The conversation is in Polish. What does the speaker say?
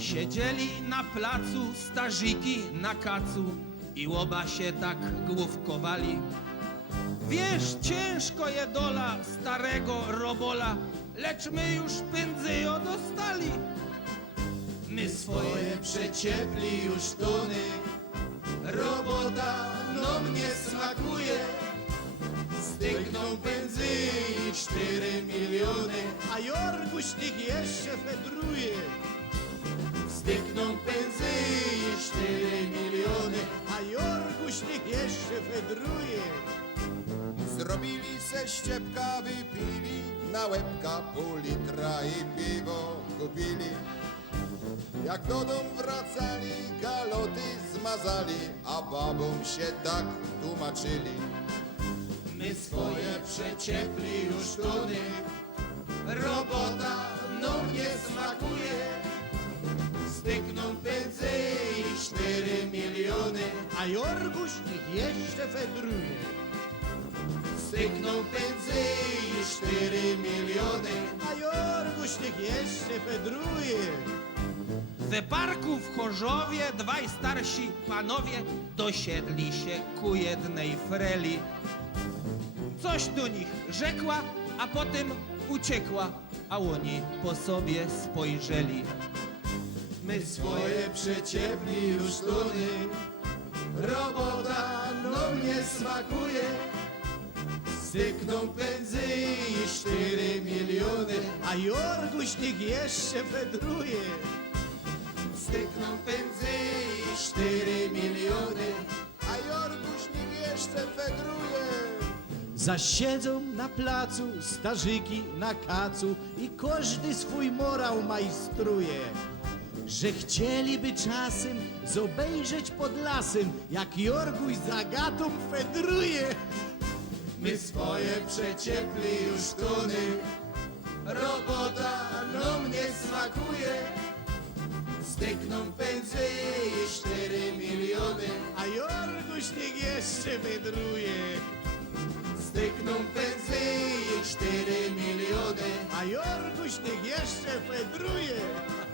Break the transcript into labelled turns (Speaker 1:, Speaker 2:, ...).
Speaker 1: Siedzieli na placu stażyki na kacu i łoba się tak główkowali. Wiesz, ciężko je dola starego robola, lecz my już pędzyjo dostali. My swoje przeciepli już tony, robota no mnie smakuje. Stykną pędzy i 4 miliony,
Speaker 2: a Jorguś niech jeszcze fedruje.
Speaker 1: stykną pędzy i 4 miliony.
Speaker 2: A Jorguś niech jeszcze fedruje.
Speaker 3: Zrobili se ściepka, wypili, na łebka pół litra i piwo kupili. Jak do domu wracali, galoty zmazali, a babom się tak tłumaczyli.
Speaker 1: My swoje przeciepli już tony, robota no mnie smakuje. Stykną pędzy i 4 miliony,
Speaker 2: A Jorguś niech jeszcze fedruje.
Speaker 1: stykną pędzy i 4 miliony.
Speaker 2: A Jorguś niech jeszcze fedruje.
Speaker 1: We parku w Chorzowie dwaj starsi panowie dosiedli się ku jednej freli. Coś do nich rzekła, a potem uciekła, a oni po sobie spojrzeli. My swoje przeciepli już tony, robota no mnie smakuje. Stykną pędzy i 4 miliony,
Speaker 2: A Jorguś niech jeszcze fedruje.
Speaker 1: stykną pędzy i 4 miliony.
Speaker 3: A Jorguś niech jeszcze fedruje.
Speaker 2: Zasiedzą na placu starzyki na kacu i każdy swój morał majstruje. Że chcieliby czasem zobejrzeć pod lasem, jak Jorguś z Agatą fedruje.
Speaker 1: My swoje przeciepli już tony, robota no mnie smakuje. Stykną pędzy i 4 miliony,
Speaker 2: A Jorguś niech jeszcze fedruje.
Speaker 1: stykną pędzy i 4 miliony.
Speaker 2: A Jorguś niech jeszcze fedruje.